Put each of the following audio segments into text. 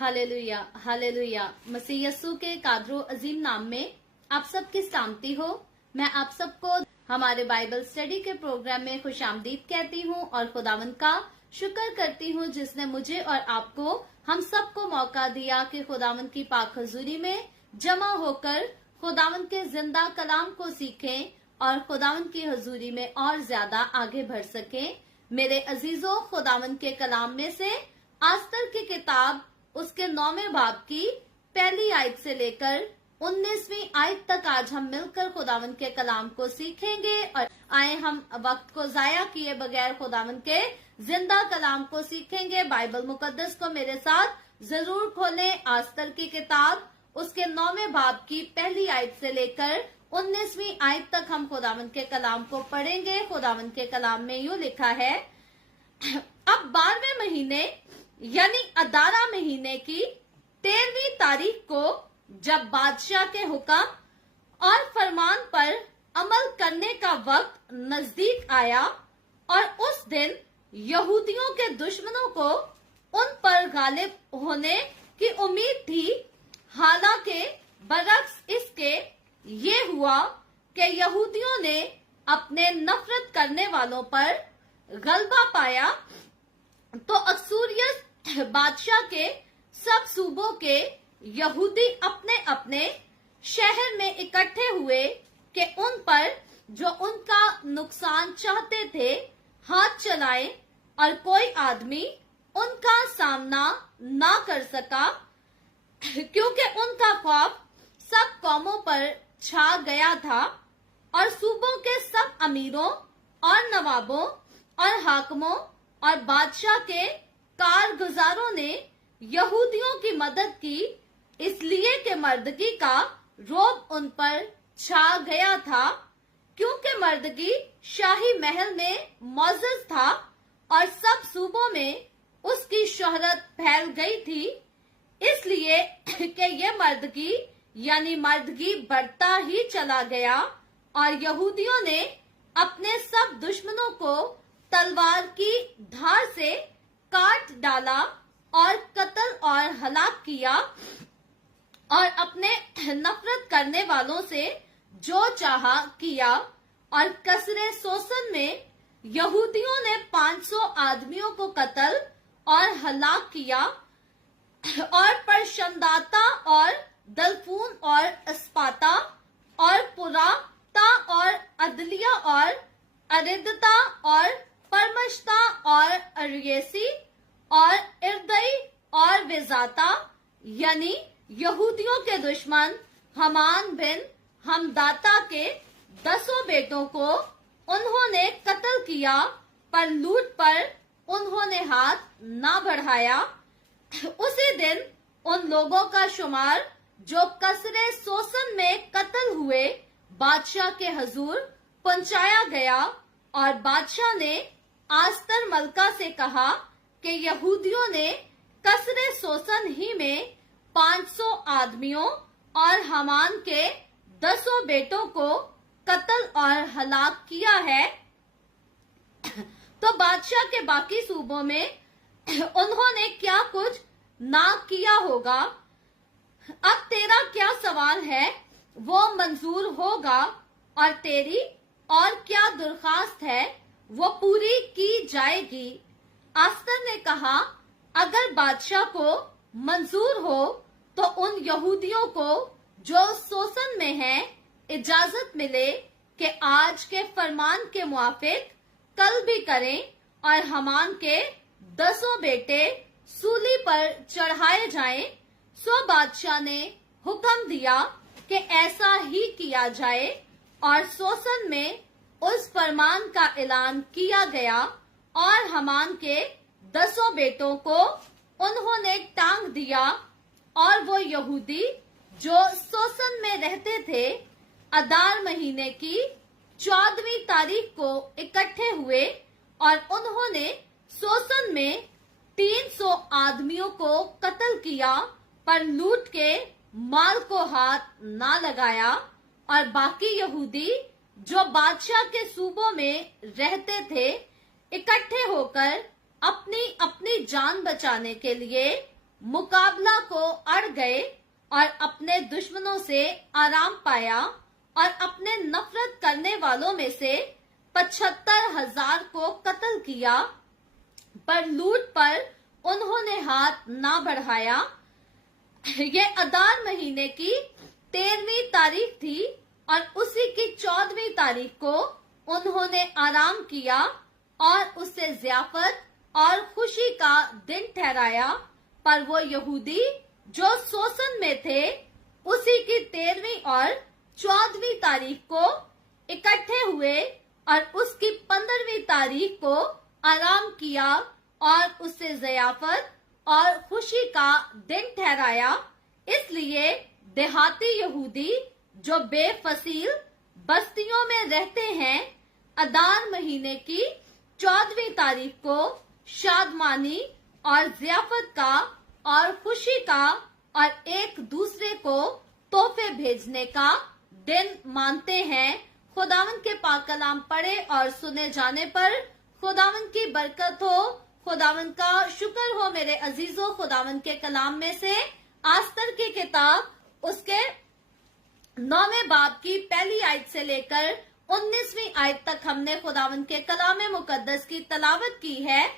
Hallelujah hallelujah. मसीह यस्सु के कादरो अजीम नाम में आप सबकी सलामती हो। मैं आप सबको हमारे बाइबल स्टडी के प्रोग्राम में खुशामदीद कहती हूँ और खुदावंद का शुक्र करती हूँ जिसने मुझे और आपको हम सबको मौका दिया कि खुदावंद की पाक हजूरी में जमा होकर खुदावंद के जिंदा कलाम को सीखें और खुदावंद की हजूरी में और ज्यादा आगे बढ़ सकें। मेरे अजीजों, खुदावंद के कलाम में से आस्तर की किताब उसके 9वें बाब की पहली आयत से लेकर 19वीं आयत तक आज हम मिलकर खुदावंद के कलाम को सीखेंगे। और आए हम वक्त को जाया किए बगैर खुदावंद के जिंदा कलाम को सीखेंगे। बाइबल मुकद्दस को मेरे साथ जरूर खोलें। आस्तर की किताब उसके 9वें बाब की पहली आयत से लेकर 19वीं आयत तक हम खुदावंद के कलाम को पढ़ेंगे। खुदावंद के कलाम में यूं लिखा है, अब 12वें महीने यानी अदारा महीने की 13वीं तारीख को जब बादशाह के हुक्म और फरमान पर अमल करने का वक्त नजदीक आया और उस दिन यहूदियों के दुश्मनों को उन पर गालिब होने की उम्मीद थी। हालांकि बरक्स इसके ये हुआ कि यहूदियों ने अपने नफरत करने वालों पर गलबा पाया तो अक्सूरियस बादशाह के सब सूबों के यहूदी अपने अपने शहर में इकट्ठे हुए कि उन पर जो उनका नुकसान चाहते थे हाथ चलाए और कोई आदमी उनका सामना ना कर सका, क्योंकि उनका खौफ सब कौमों पर छा गया था और सूबों के सब अमीरों और नवाबों और हाकमों और बादशाह के कारगुजारों ने यहूदियों की मदद की, इसलिए कि मर्दगी का रोब उन पर छा गया था, क्योंकि मर्दगी शाही महल में मौजूद था और सब सूबों में उसकी शोहरत फैल गई थी। इसलिए कि ये मर्दगी यानी मर्दगी बढ़ता ही चला गया और यहूदियों ने अपने सब दुश्मनों को तलवार की धार से काट डाला और कत्ल और हलाक किया और अपने नफरत करने वालों से जो चाहा किया। और कसरे सोसन में यहूदियों ने 500 आदमियों को कत्ल और हलाक किया और परशंदाता और दलफून और अस्पाता और पुराता और अदलिया और अरिदता और परमश्ता और अरियसी और इर्दई और विजाता यानी यहूदियों के दुश्मन हमान बिन हमदाता के 10 बेटों को उन्होंने कत्ल किया, पर लूट पर उन्होंने हाथ ना बढ़ाया। उसी दिन उन लोगों का शुमार जो कसरे सोसन में कत्ल हुए बादशाह के हजूर पहुंचाया गया और बादशाह ने आस्तर मलका से कहा कि यहूदियों ने कसरे सोसन ही में 500 आदमियों और हमान के 10 बेटों को कत्ल और हलाक किया है। तो बादशाह के बाकी सूबों में उन्होंने क्या कुछ ना किया होगा। अब तेरा क्या सवाल है वो मंजूर होगा और तेरी और क्या दरखास्त है वो पूरी की जाएगी। आस्तर ने कहा, अगर बादशाह को मंजूर हो तो उन यहूदियों को जो सोसन में हैं इजाजत मिले कि आज के फरमान के मुआफिक कल भी करें और हमान के 10 बेटे सूली पर चढ़ाए जाएं। सो बादशाह ने हुक्म दिया कि ऐसा ही किया जाए और सोसन में उस फरमान का ऐलान किया गया और हमान के 10 बेटों को उन्होंने टांग दिया और वो यहूदी जो सोसन में रहते थे अदार महीने की 14वीं तारीख को इकट्ठे हुए और उन्होंने सोसन में 300 आदमियों को कत्ल किया, पर लूट के माल को हाथ ना लगाया। और बाकी यहूदी जो बादशाह के सूबों में रहते थे इकट्ठे होकर अपनी अपनी जान बचाने के लिए मुकाबला को अड़ गए और अपने दुश्मनों से आराम पाया और अपने नफरत करने वालों में से 75,000 को कत्ल किया, पर लूट पर उन्होंने हाथ ना बढ़ाया। ये अदार महीने की 13वीं तारीख थी और उसी की 14वीं तारीख को उन्होंने आराम किया और उसे ज़ियाफत और खुशी का दिन ठहराया। पर वो यहूदी जो शोषण में थे उसी की 13वीं और 14वीं तारीख को इकट्ठे हुए और उसकी 15वीं तारीख को आराम किया और उसे ज़ियाफत और खुशी का दिन ठहराया। इसलिए देहाती यहूदी जो बेफसील बस्तियों में रहते हैं अदार महीने की 14वीं तारीख को शादमानी और ज़ियाफत का और खुशी का और एक दूसरे को तोहफे भेजने का दिन मानते हैं। खुदावन के पाक कलाम पढ़े और सुने जाने पर खुदावन की बरकत हो। खुदावन का शुक्र हो मेरे अजीजों। खुदावन के कलाम में से आस्तर की किताब उसके 9वें बाब की पहली आयत से लेकर 19वीं आयत तक हमने खुदावन के कलाम मुकद्दस की तलावत की है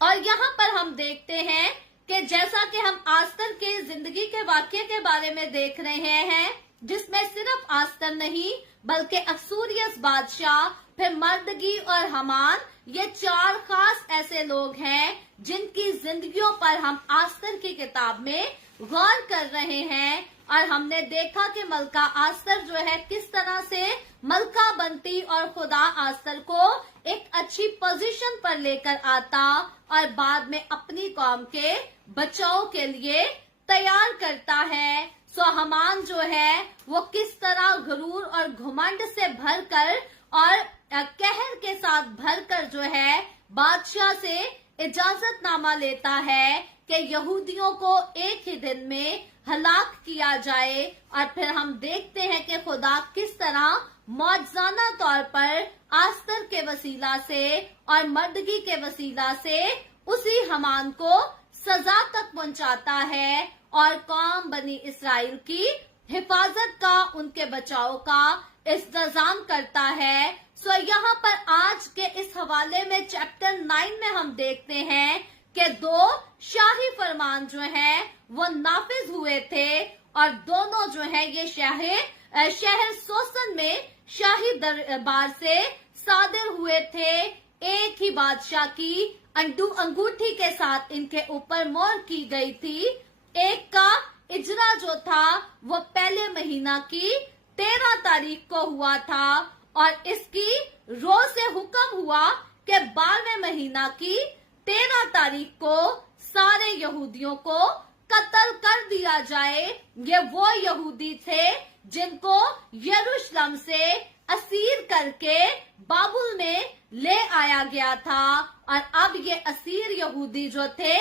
और यहाँ पर हम देखते हैं कि जैसा कि हम आस्तर के जिंदगी के वाक्य के बारे में देख रहे हैं जिसमें सिर्फ आस्तर नहीं बल्कि अक्सूरियस बादशाह, फिर मर्दगी और हमान, ये 4 खास ऐसे लोग हैं जिनकी जिंदगियों पर हम आस्तर की किताब में गौर कर रहे हैं। और हमने देखा कि मलका आस्तर जो है किस तरह से मलका बनती और खुदा आस्तर को एक अच्छी पोजीशन पर लेकर आता और बाद में अपनी कौम के बचाव के लिए तैयार करता है। सो हमान जो है वो किस तरह गुरूर और घमंड से भरकर और कहर के साथ भरकर जो है बादशाह से इजाजतनामा लेता है कि यहूदियों को एक ही दिन में हलाक किया जाए। और फिर हम देखते हैं कि खुदा किस तरह मौजज़ाना तौर पर आस्तर के वसीला से और मर्दगी के वसीला से उसी हमान को सजा तक पहुंचाता है और कौम बनी इसराइल की हिफाजत का, उनके बचाव का इंतजाम करता है। सो यहाँ पर आज के इस हवाले में चैप्टर 9 में हम देखते हैं कि 2 शाही फरमान जो हैं वो नाफिज हुए थे और दोनों जो है ये शहर सोसन में शाही दरबार से सादिर हुए थे। एक ही बादशाह की अंगूठी के साथ इनके ऊपर मोहर की गई थी। एक का इजरा जो था वो पहले महीना की 13 तारीख को हुआ था और इसकी रोज से हुक्म हुआ कि 12वें महीना की 13 तारीख को सारे यहूदियों को कत्ल कर दिया जाए। ये वो यहूदी थे जिनको यरूशलेम से असीर करके बाबुल में ले आया गया था और अब ये असीर यहूदी जो थे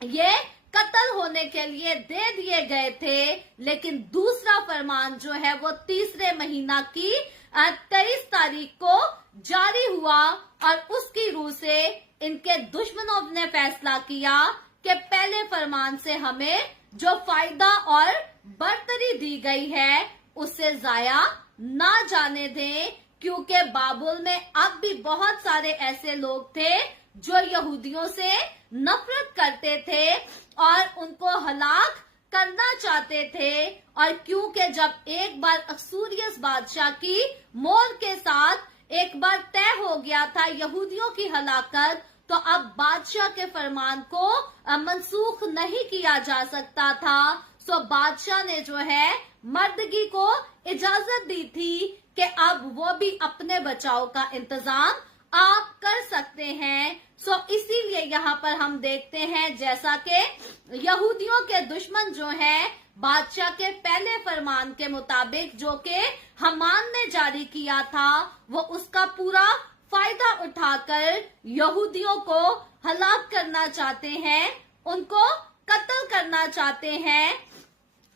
ये कत्ल होने के लिए दे दिए गए थे। लेकिन दूसरा फरमान जो है वो 3रे महीना की 23 तारीख को जारी हुआ और उसकी रूह से इनके दुश्मनों ने फैसला किया कि पहले फरमान से हमें जो फायदा और बरतरी दी गई है उससे जाया ना जाने दें, क्योंकि बाबुल में अब भी बहुत सारे ऐसे लोग थे जो यहूदियों से नफरत करते थे और उनको हलाक करना चाहते थे। और क्योंकि जब एक बार अक्सूरियस बादशाह की मोहर के साथ एक बार तय हो गया था यहूदियों की हलाकत, तो अब बादशाह के फरमान को मनसूख नहीं किया जा सकता था। सो बादशाह ने जो है मर्दगी को इजाजत दी थी कि अब वो भी अपने बचाव का इंतजाम आप कर सकते हैं। सो इसीलिए यहाँ पर हम देखते हैं जैसा कि यहूदियों के दुश्मन जो हैं बादशाह के पहले फरमान के मुताबिक जो कि हमान ने जारी किया था वो उसका पूरा फायदा उठाकर यहूदियों को हलाक करना चाहते हैं, उनको कत्ल करना चाहते हैं।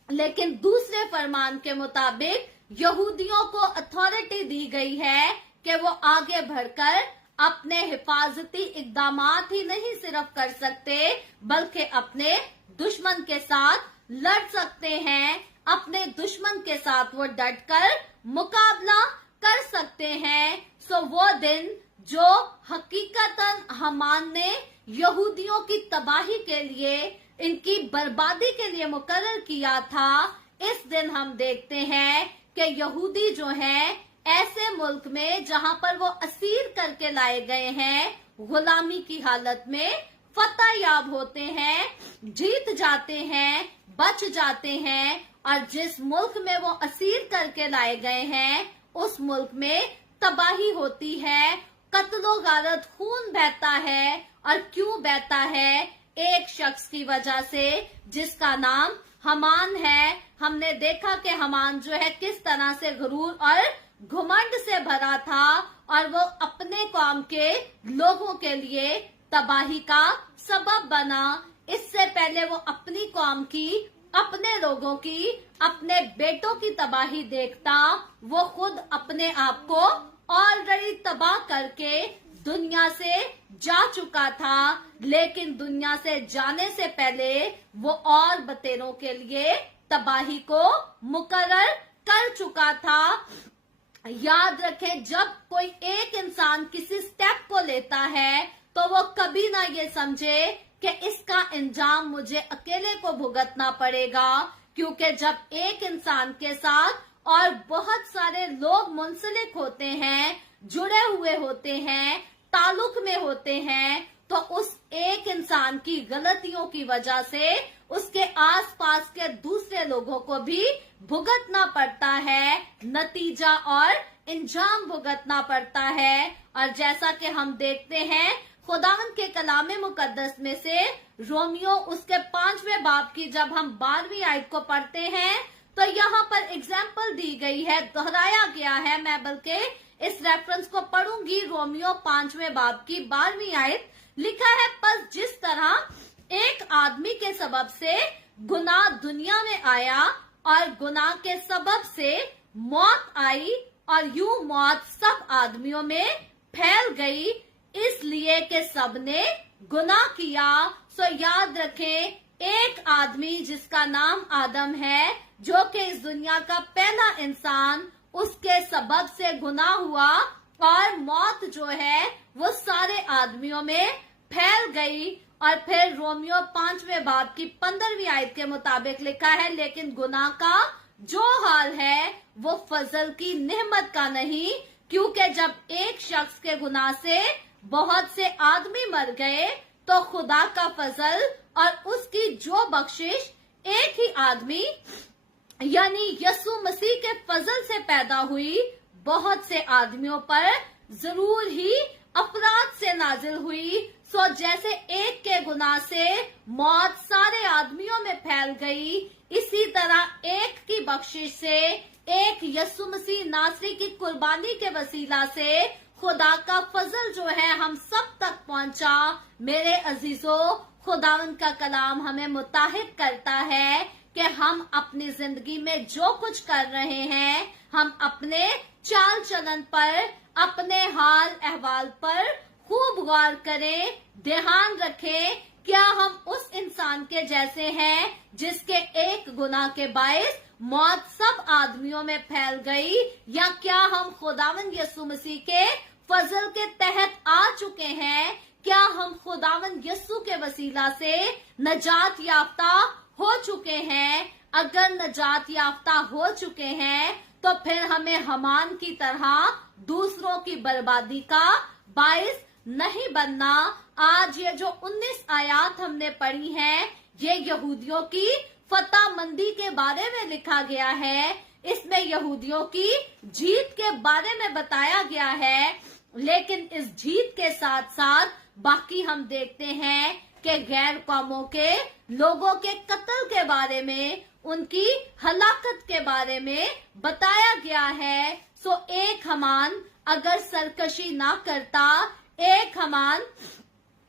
लेकिन दूसरे फरमान के मुताबिक यहूदियों को अथॉरिटी दी गई है कि वो आगे बढ़कर अपने हिफाजती इकदामात ही नहीं सिर्फ कर सकते बल्कि अपने दुश्मन के साथ लड़ सकते हैं। अपने दुश्मन के साथ वो डटकर मुकाबला कर सकते हैं। सो वो दिन जो हकीकतन हमान ने यहूदियों की तबाही के लिए, इनकी बर्बादी के लिए मुकर्रर किया था, इस दिन हम देखते हैं कि यहूदी जो हैं ऐसे मुल्क में जहां पर वो असीर करके लाए गए हैं, गुलामी की हालत में फतह याब होते हैं, जीत जाते हैं, बच जाते हैं। और जिस मुल्क में वो असीर करके लाए गए हैं उस मुल्क में तबाही होती है, कत्लो गारत, खून बहता है। और क्यों बहता है? एक शख्स की वजह से जिसका नाम हमान है। हमने देखा कि हमान जो है किस तरह से गुरूर और घुमंड से भरा था और वो अपने कौम के लोगों के लिए तबाही का सबब बना। इससे पहले वो अपनी कौम की, अपने लोगों की, अपने बेटों की तबाही देखता, वो खुद अपने आप को ऑलरेडी तबाह करके दुनिया से जा चुका था। लेकिन दुनिया से जाने से पहले वो और बतेरों के लिए तबाही को मुकर्रर कर चुका था। याद रखें, जब कोई एक इंसान किसी स्टेप को लेता है तो वो कभी ना ये समझे कि इसका अंजाम मुझे अकेले को भुगतना पड़ेगा, क्योंकि जब एक इंसान के साथ और बहुत सारे लोग मुंसलिक होते हैं, जुड़े हुए होते हैं, ताल्लुक में होते हैं, तो उस एक इंसान की गलतियों की वजह से उसके आसपास के दूसरे लोगों को भी भुगतना पड़ता है, नतीजा और इंजाम भुगतना पड़ता है। और जैसा कि हम देखते हैं खुदावंद के कलाम मुकद्दस में से रोमियो उसके 5वें बाब की जब हम 12वीं आयत को पढ़ते हैं तो यहाँ पर एग्जाम्पल दी गई है, दोहराया गया है। मैं बल्कि इस रेफरेंस को पढ़ूंगी। रोमियो 5वें बाब की 12वीं आयत लिखा है, पर जिस तरह एक आदमी के सबब से गुनाह दुनिया में आया और गुनाह के सबब से मौत आई और यूं मौत सब आदमियों में फैल गई, इसलिए कि सबने गुनाह किया। सो याद रखें, एक आदमी जिसका नाम आदम है, जो कि इस दुनिया का पहला इंसान, उसके सबब से गुनाह हुआ और मौत जो है वो सारे आदमियों में फैल गई। और फिर रोमियो 5वें बाब की 15वीं आयत के मुताबिक लिखा है, लेकिन गुनाह का जो हाल है वो फजल की नेमत का नहीं, क्योंकि जब एक शख्स के गुनाह से बहुत से आदमी मर गए तो खुदा का फजल और उसकी जो बख्शिश एक ही आदमी यानी यीशु मसीह के फजल से पैदा हुई, बहुत से आदमियों पर जरूर ही अपराध से नाजिल हुई। सो जैसे एक के गुनाह से मौत सारे आदमियों में फैल गई, इसी तरह एक की बख्शिश से, एक यीशु मसीह नासरी की कुर्बानी के वसीला से खुदा का फजल जो है हम सब तक पहुंचा। मेरे अजीजों, खुदावंद का कलाम हमें मुताहिद करता है कि हम अपनी जिंदगी में जो कुछ कर रहे हैं, हम अपने चाल चलन पर, अपने हाल अहवाल पर खूब गौर करें, ध्यान रखें, क्या हम उस इंसान के जैसे हैं जिसके एक गुनाह के बायस मौत सब आदमियों में फैल गई, या क्या हम खुदावंद यीशु मसीह के फजल के तहत आ चुके हैं? क्या हम खुदावंद यीशु के वसीला से नजात याफ्ता हो चुके हैं? अगर नजात याफ्ता हो चुके हैं तो फिर हमें हमान की तरह दूसरों की बर्बादी का बायस नहीं बनना। आज ये जो 19 आयात हमने पढ़ी हैं, ये यहूदियों की फतह मंदी के बारे में लिखा गया है। इसमें यहूदियों की जीत के बारे में बताया गया है, लेकिन इस जीत के साथ साथ बाकी हम देखते हैं कि गैर कौमों के लोगों के कत्ल के बारे में, उनकी हलाकत के बारे में बताया गया है। सो एक हमान अगर सरकशी ना करता, एक हमान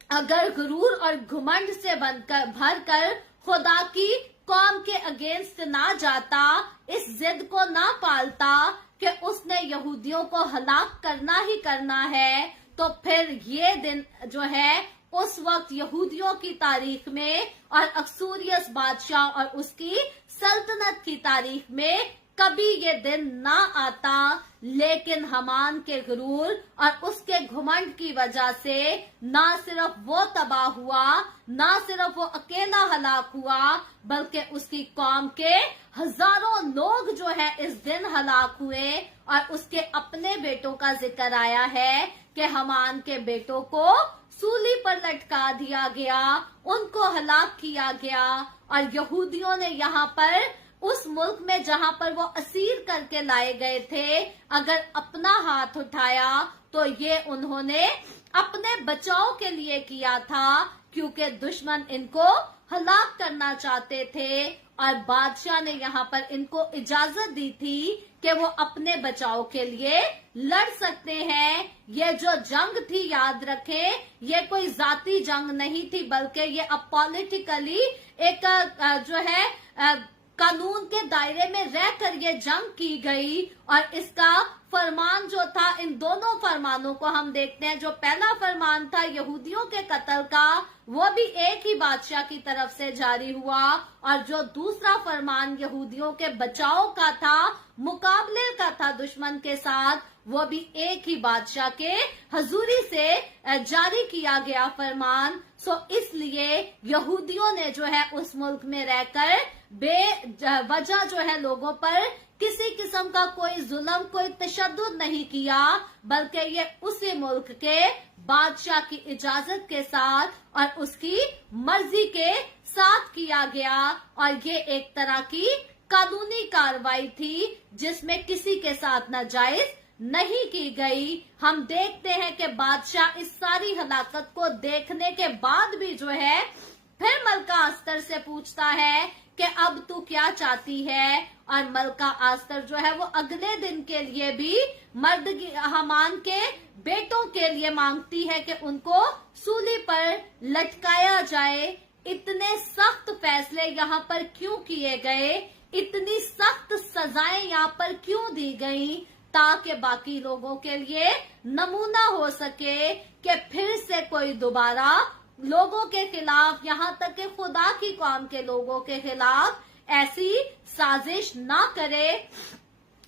अगर गुरूर और घुमंड से भरकर खुदा की कौम के अगेंस्ट ना जाता, इस जिद को ना पालता कि उसने यहूदियों को हलाक करना ही करना है, तो फिर ये दिन जो है उस वक्त यहूदियों की तारीख में और अक्सूरियस बादशाह और उसकी सल्तनत की तारीख में कभी ये दिन ना आता, लेकिन हामान के गुरूर और उसके घमंड की वजह से ना सिर्फ वो तबाह हुआ, ना सिर्फ वो अकेला हलाक हुआ, बल्कि उसकी कौम के हजारों लोग जो है इस दिन हलाक हुए। और उसके अपने बेटों का जिक्र आया है कि हामान के बेटों को सूली पर लटका दिया गया, उनको हलाक किया गया। और यहूदियों ने यहाँ पर उस मुल्क में जहाँ पर वो असीर करके लाए गए थे, अगर अपना हाथ उठाया तो ये उन्होंने अपने बचाव के लिए किया था, क्योंकि दुश्मन इनको हलाक करना चाहते थे। और बादशाह ने यहाँ पर इनको इजाजत दी थी कि वो अपने बचाव के लिए लड़ सकते हैं। ये जो जंग थी, याद रखें, ये कोई जाती जंग नहीं थी, बल्कि ये अब पॉलिटिकली एक जो है कानून के दायरे में रहकर ये जंग की गई। और इसका फरमान जो था, इन दोनों फरमानों को हम देखते हैं। जो पहला फरमान था यहूदियों के कत्ल का, वो भी एक ही बादशाह की तरफ से जारी हुआ, और जो दूसरा फरमान यहूदियों के बचाव का था, मुकाबले का था दुश्मन के साथ, वो भी एक ही बादशाह के हजूरी से जारी किया गया फरमान। सो इसलिए यहूदियों ने जो है उस मुल्क में रहकर बेवजह जो है लोगों पर किसी किस्म का कोई जुल्म, कोई तशद्दुद नहीं किया, बल्कि ये उसी मुल्क के बादशाह की इजाजत के साथ और उसकी मर्जी के साथ किया गया। और ये एक तरह की कानूनी कार्रवाई थी जिसमें किसी के साथ नाजायज नहीं की गई। हम देखते हैं कि बादशाह इस सारी हलाकत को देखने के बाद भी जो है फिर मलका अस्तर से पूछता है कि अब तू क्या चाहती है। और मलका अस्तर जो है वो अगले दिन के लिए भी मर्द हामान के बेटों के लिए मांगती है कि उनको सूली पर लटकाया जाए। इतने सख्त फैसले यहाँ पर क्यों किए गए, इतनी सख्त सजाएं यहाँ पर क्यों दी गई, ताकि बाकी लोगों के लिए नमूना हो सके कि फिर से कोई दोबारा लोगों के खिलाफ, यहाँ तक कि खुदा की कौम के लोगों के खिलाफ ऐसी साजिश ना करे।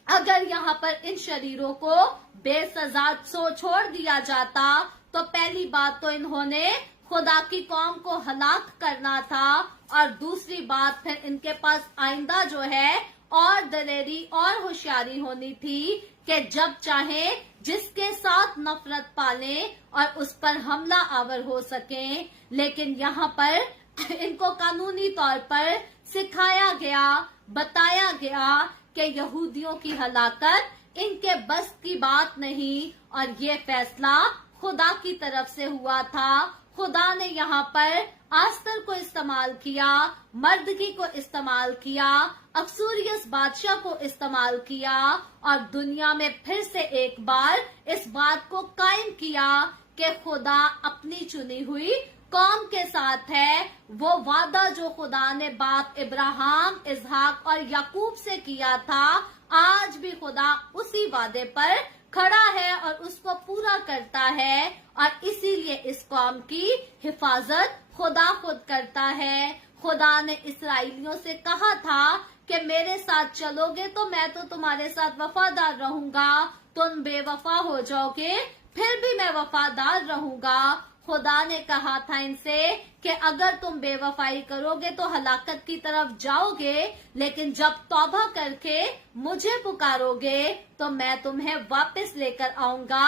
अगर यहाँ पर इन शरीरों को बेसजा छोड़ दिया जाता तो पहली बात तो इन्होंने खुदा की कौम को हलाक करना था, और दूसरी बात फिर इनके पास आइंदा जो है और दलेरी और होशियारी होनी थी कि जब चाहे जिसके साथ नफरत पालें और उस पर हमला आवर हो सके। लेकिन यहाँ पर इनको कानूनी तौर पर सिखाया गया, बताया गया कि यहूदियों की हलाकत इनके बस की बात नहीं, और ये फैसला खुदा की तरफ से हुआ था। खुदा ने यहाँ पर अस्तर को इस्तेमाल किया, मर्दगी को इस्तेमाल किया, अक्सूरियस बादशाह को इस्तेमाल किया, और दुनिया में फिर से एक बार इस बात को कायम किया कि खुदा अपनी चुनी हुई कौम के साथ है। वो वादा जो खुदा ने बाप इब्राहिम, इसहाक और याकूब से किया था, आज भी खुदा उसी वादे पर खड़ा है और उसको पूरा करता है। और इसीलिए इस कौम की हिफाजत खुदा खुद करता है। खुदा ने इस्राएलियों से कहा था कि मेरे साथ चलोगे तो मैं तो तुम्हारे साथ वफादार रहूंगा, तुम बेवफा हो जाओगे फिर भी मैं वफादार रहूंगा। खुदा ने कहा था इनसे कि अगर तुम बेवफाई करोगे तो हलाकत की तरफ जाओगे, लेकिन जब तौबा करके मुझे पुकारोगे तो मैं तुम्हें वापस लेकर आऊंगा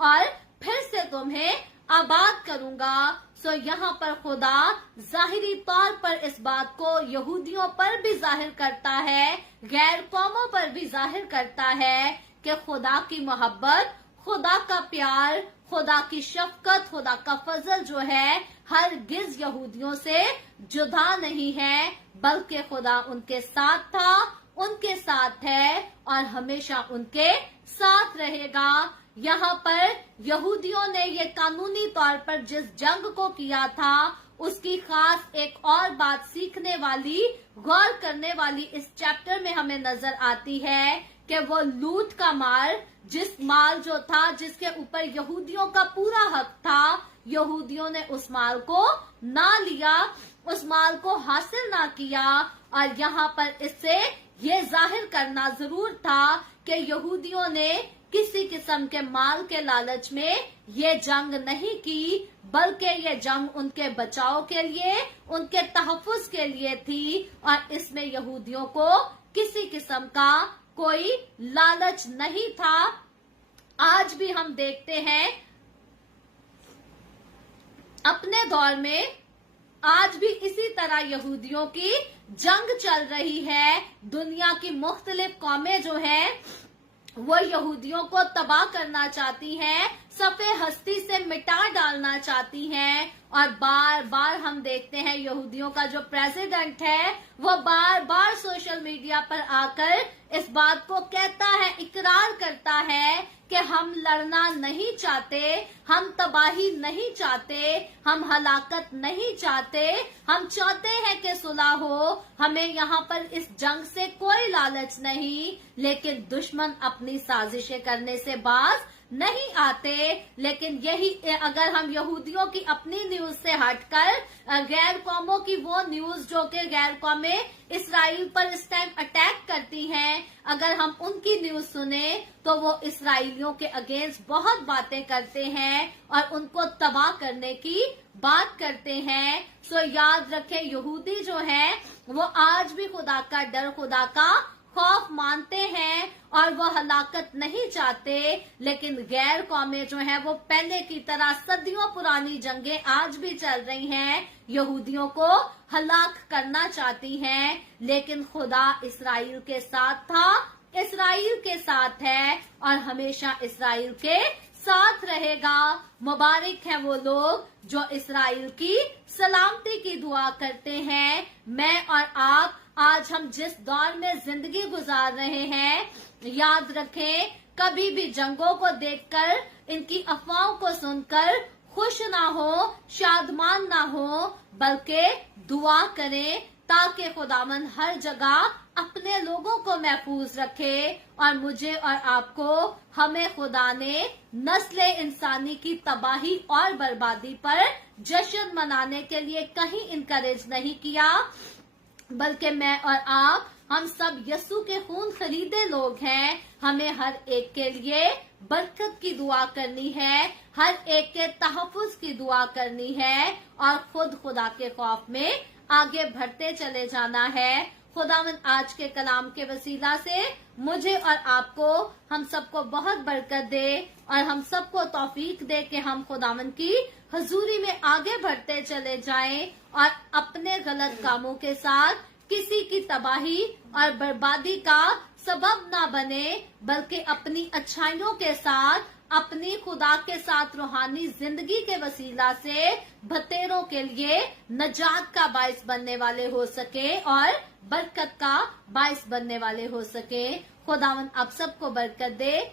और फिर से तुम्हें आबाद करूंगा। सो यहाँ पर खुदा जाहिरी तौर पर इस बात को यहूदियों पर भी जाहिर करता है, गैर कौमों पर भी जाहिर करता है कि खुदा की मोहब्बत, खुदा का प्यार, खुदा की शफकत, खुदा का फजल जो है हरगिज यहूदियों से जुदा नहीं है, बल्कि खुदा उनके साथ था, उनके साथ है और हमेशा उनके साथ रहेगा। यहाँ पर यहूदियों ने ये कानूनी तौर पर जिस जंग को किया था, उसकी खास एक और बात सीखने वाली, गौर करने वाली इस चैप्टर में हमें नजर आती है कि वो लूट का माल, जिस माल जो था जिसके ऊपर यहूदियों का पूरा हक था, यहूदियों ने उस माल को ना लिया, उस माल को हासिल ना किया। और यहाँ पर इससे ये जाहिर करना जरूर था कि यहूदियों ने किसी किस्म के माल के लालच में ये जंग नहीं की, बल्कि ये जंग उनके बचाव के लिए, उनके तहफ्फुज के लिए थी। और इसमें यहूदियों को किसी किस्म का कोई लालच नहीं था। आज भी हम देखते हैं अपने दौर में, आज भी इसी तरह यहूदियों की जंग चल रही है। दुनिया की मुख्तलिफ कौमें जो हैं वो यहूदियों को तबाह करना चाहती हैं, सफ़े हस्ती से मिटा डालना चाहती हैं। और बार बार हम देखते हैं यहूदियों का जो प्रेसिडेंट है वो बार बार सोशल मीडिया पर आकर इस बात को कहता है, इकरार करता है कि हम लड़ना नहीं चाहते, हम तबाही नहीं चाहते, हम हलाकत नहीं चाहते, हम चाहते हैं कि सुलह हो, हमें यहाँ पर इस जंग से कोई लालच नहीं। लेकिन दुश्मन अपनी साजिशें करने से बाज नहीं आते। लेकिन यही अगर हम यहूदियों की अपनी न्यूज से हटकर गैर कौमों की वो न्यूज जो कि गैर कौमें इसराइल पर इस टाइम अटैक करती हैं, अगर हम उनकी न्यूज सुने तो वो इसराइलियों के अगेंस्ट बहुत बातें करते हैं और उनको तबाह करने की बात करते हैं। सो याद रखें, यहूदी जो है वो आज भी खुदा का डर, खुदा का खौफ मानते हैं और वो हलाकत नहीं चाहते। लेकिन गैर कौमें जो है वो पहले की तरह सदियों पुरानी जंगें आज भी चल रही हैं, यहूदियों को हलाक करना चाहती हैं। लेकिन खुदा इसराइल के साथ था, इसराइल के साथ है और हमेशा इसराइल के साथ रहेगा। मुबारक है वो लोग जो इसराइल की सलामती की दुआ करते हैं। मैं और आप आज हम जिस दौर में जिंदगी गुजार रहे हैं, याद रखें, कभी भी जंगों को देखकर, इनकी अफवाहों को सुनकर खुश ना हो, शादमान ना हो, बल्कि दुआ करें ताकि खुदावंद हर जगह अपने लोगों को महफूज रखे। और मुझे और आपको, हमें खुदा ने नस्ल इंसानी की तबाही और बर्बादी पर जश्न मनाने के लिए कहीं इनकरेज नहीं किया, बल्कि मैं और आप, हम सब यस्सु के खून खरीदे लोग हैं। हमें हर एक के लिए बरकत की दुआ करनी है, हर एक के तहफ्फुज की दुआ करनी है और खुद खुदा के खौफ में आगे बढ़ते चले जाना है। खुदावंद आज के कलाम के वसीला से मुझे और आपको, हम सबको बहुत बरकत दे और हम सबको तौफीक दे कि हम खुदावंद की हजूरी में आगे बढ़ते चले जाएं और अपने गलत कामों के साथ किसी की तबाही और बर्बादी का सबब ना बने, बल्कि अपनी अच्छाइयों के साथ, अपनी खुदा के साथ रूहानी जिंदगी के वसीला से बतेरों के लिए नजात का बाइस बनने वाले हो सके और बरकत का बाइस बनने वाले हो सके। खुदावंद आप सबको बरकत दे।